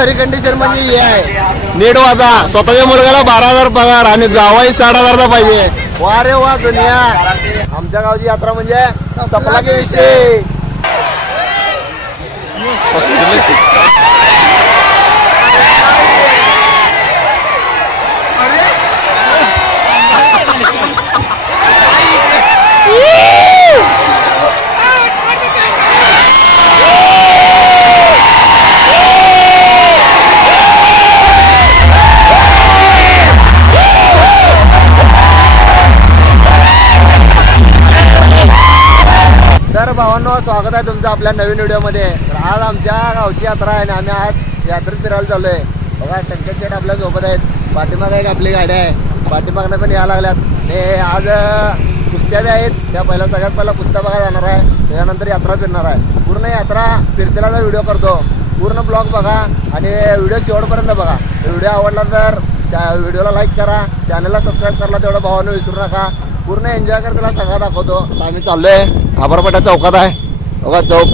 खरी कंडिशन म्हणजे हे आहे. नीट वाजा स्वतःच्या मुलगाला बारा हजार पगार आणि जावाई साठ हजारचा पाहिजे. वा रे वा दुनिया. आमच्या गावची यात्रा म्हणजे सपला की विषय. तर भावांनो स्वागत आहे तुमचं आपल्या नवीन व्हिडिओमध्ये. तर आज आमच्या गावची यात्रा आहे आणि आम्ही आज यात्रेत फिरायला चाललोय. बघा संकेत शेठ आपल्यासोबत आहेत. पाठीमाग एक आपली गाडी आहे. पाठीमागनं पण यायला लागल्यात. हे आज कुस्त्या बी आहेत. त्या पहिल्या सगळ्यात पहिला कुस्त्या बघा जाणार आहे. त्याच्यानंतर यात्रा फिरणार आहे. पूर्ण यात्रा फिरतेला व्हिडिओ करतो. पूर्ण ब्लॉग बघा आणि व्हिडिओ शेवटपर्यंत बघा. व्हिडिओ आवडला तर चा व्हिडिओला लाईक करा. चॅनलला सबस्क्राईब करायला तेवढं भावानं विसरू नका. पूर्ण एन्जॉय कर त्याला सगळं दाखवतो. आम्ही चाललोय. आभारपटा चौकात आहे. बघा चौक.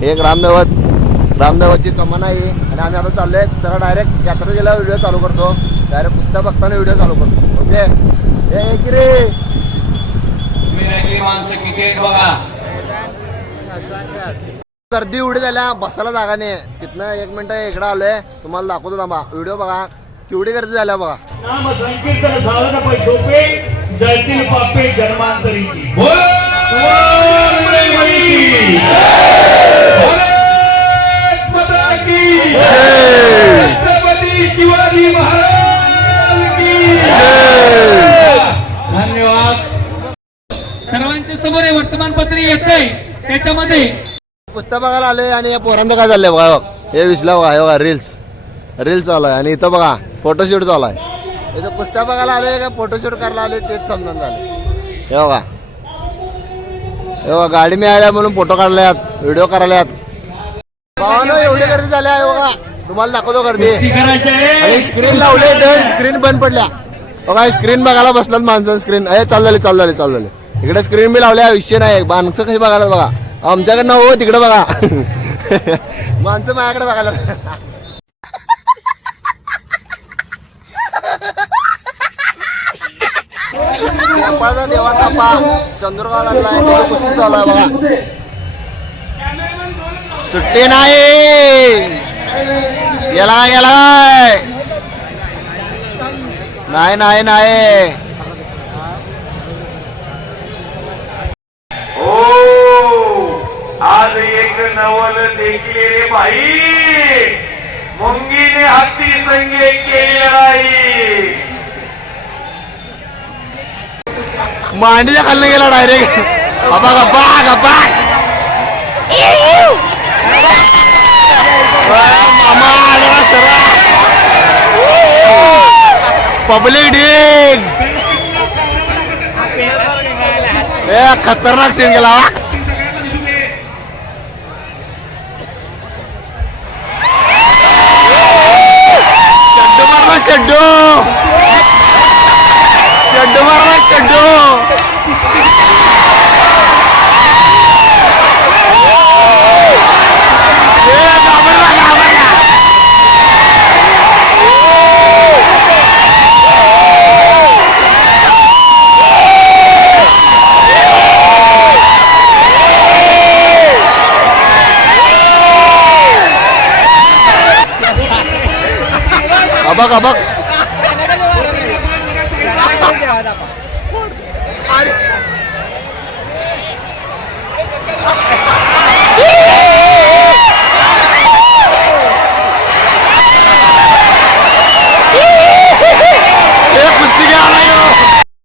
हे एक रामदेवत. रामदेवतची कमान आहे. आणि आम्ही आता चाललोय. तर डायरेक्ट यात्रा गेला व्हिडिओ चालू करतो. डायरेक्ट पुस्तक बघताना व्हिडिओ चालू करतो. ओके हे आहेत बघा? गर्दी एवढी झाल्या. बसायला जागा नाही. तिथनं एक मिनिट इकडं आलोय. तुम्हाला दाखवतो थांबा. व्हिडिओ बघा. केवढी गर्दी झाल्या बघा. जळतील पापे जन्मांतरीची बोल! मुंबईवरीची. भारत माता की छत्रपती शिवाजी महाराज की धन्यवाद सर्वांच्या समोर हे वर्तमानपत्र येत आहे त्याच्यामध्ये पुस्तक बघायला आलोय आणि या पोरांचं काय चाललंय बघा बघ. हे विसला बघा हे बघा रील्स रील्स चालू आहे आणि इथं बघा फोटोशूट चालू आहे इथं पुस्तक बघायला आलोय का? फोटोशूट करायला आलोय तेच समजून झालं. हे बघा. हे बघा गाडी मिळाल्या म्हणून फोटो काढल्यात व्हिडिओ करायल्यात भावानं एवढी गर्दी झाली आहे बघा. तुम्हाला दाखवतो गर्दी. आणि स्क्रीन लावले तर स्क्रीन बंद पडल्या. बघा स्क्रीन बघायला बसलात माणसं स्क्रीन हे चालू झाले चालू झाले चालू झाले. इकडे स्क्रीन बी लावल्या विषय नाही. माणसं कशी बघायला बघा? आमच्याकडनं हो तिकडे बघा. माणसं माझ्याकडे बघायला नेपाळचा देवा थापा. चंद्रगाव लागलाय त्याची कुस्ती चालू आहे बघा. सुट्टी नाही. गेला गेला. नाही नाही नाही. हो. आज एक नवल देखील रे बाई मुंगीने हत्ती संगे केली आई मांडीच्या खाल्लं गेला डायरेक्ट गप्पा गप्पा गप्पा मामा जरा सरा पब्लिक डीन ए खतरनाक सीन गेला वा. शड्डू मारला शड्डू शड्डू मारला शड्डू अबक बघ.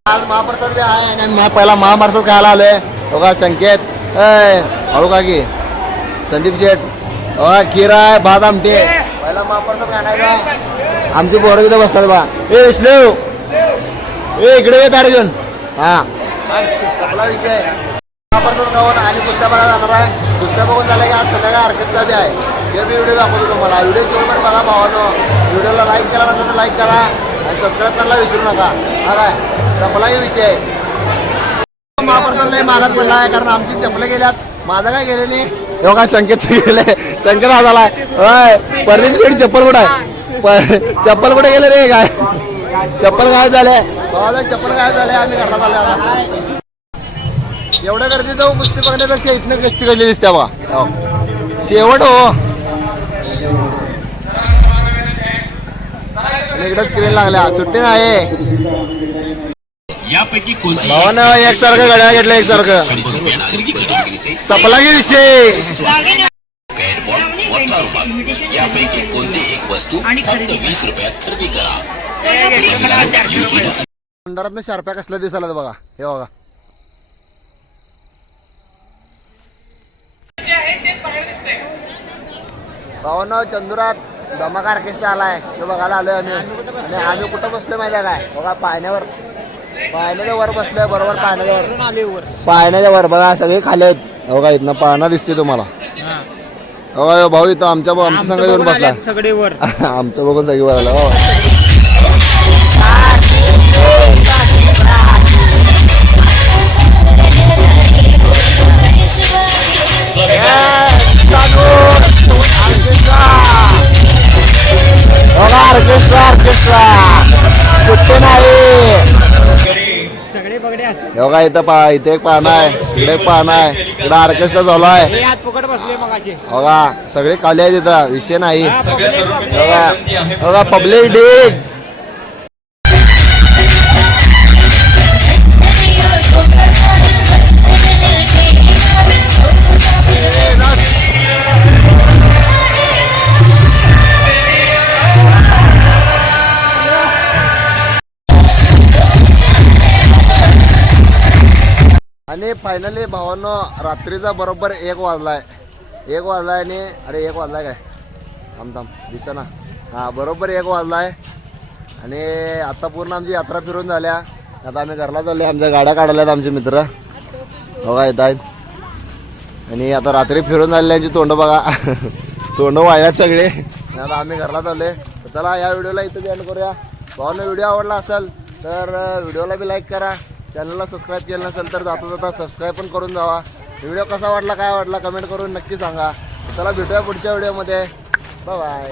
आज महाप्रसाद बी आहे आणि आम्ही पहिला महाप्रसाद खायला आलोय. बघा संकेत. हळू का की? संदीप शेठ. किराय बादाम आहे पहिला महाप्रसाद खाण्याचा. आमचे पोरं तिथं बसतात बा? ए विष्णू. ए इकडे येत आड घेऊन. हा. चांगला विषय महाप्रसाद खाऊन आणि कुस्त्या बघा जाणार आहे. कुस्त्या बघून झालं की आज संध्याकाळ ऑर्केस्ट्रा बी आहे. हे मी व्हिडिओ दाखवतो तुम्हाला. व्हिडिओ शेवट बघा भावानो. व्हिडिओला लाईक करा नंतर लाईक करा. आणि सबस्क्राईब करायला विसरू नका. हा काय? संपला विषय. महाप्रसाद लय महागात पडला आहे कारण आमची चपलं गेल्यात. माझं काय गेलेली? हो काय संकेत गेले. संकेत हा झालाय होय. प्रदीप चप्पल कुठं आहे? चप्पल कुठे गेले रे काय? चप्पल गायब झाले. भावाला चप्पल गायब झाले आम्ही घरात आलो आता. एवढ्या गर्दी जाऊ कुस्ती बघण्यापेक्षा इथनं कुस्ती कशी दिसते बा हो. शेवट हो. इकडे स्क्रीन लागल्या सुट्टी नाही. यापैकी कोणती भावानं एकसारखं गड्या घेतलं एकसारखं. सपला की विषय. फक्त वीस रुपयात खरेदी करा अंधारात शार्प्या कसल्या दिसायला बघा. हे बघा. भावानं चंदुरात धमाकार ऑर्केस्ट्रा आलाय. तो बघायला आलोय आम्ही. आणि आम्ही कुठं बसलोय माहिती आहे काय? बघा पाण्यावर पाण्याच्या वर बसलोय बरोबर पाण्याच्या वर. पाण्याच्या वर बघा सगळे खाली आहेत. बघा इथनं पाळणा दिसते तुम्हाला. ह्यो भाऊ इथं आमच्या आमच्या संघ येऊन बसला. सगळे वर आमचं बघून सगळी वर आलं ऑर्केस्ट्रा ऑर्केस्ट्रा हे बघा इथं पा इथे एक पाहणं आहे. इकडे एक पाहणं आहे. इकडे ऑर्केस्ट्रा चालू आहे. फुकट बसले बघा सगळे खाली आहेत इथं. विषय नाही. बघा बघा पब्लिक डीग आणि फायनली भावानं रात्रीचा बरोबर एक वाजलाय. एक वाजलाय आणि अरे एक वाजलाय काय? थांब थांब. दिसा ना हां बरोबर एक वाजलाय. आणि आता पूर्ण आमची यात्रा फिरून झाल्या. आता आम्ही घरला चालले आमच्या गाड्या काढल्यात आमचे मित्र. हो बघा येत आहेत. आणि आता रात्री फिरून झालेल्यांची तोंड बघा. तोंड वाळल्यात सगळे. आता आम्ही घरला चाललो आहे चला या व्हिडिओला इथं एंड करूया. भावानं व्हिडिओ आवडला असेल तर व्हिडिओला बी लाईक करा. चॅनलला सबस्क्राईब केलं नसेल तर जाता जाता सबस्क्राईब पण करून जावा. व्हिडिओ कसा वाटला काय वाटला कमेंट करून नक्की सांगा. चला भेटूया पुढच्या व्हिडिओमध्ये बाय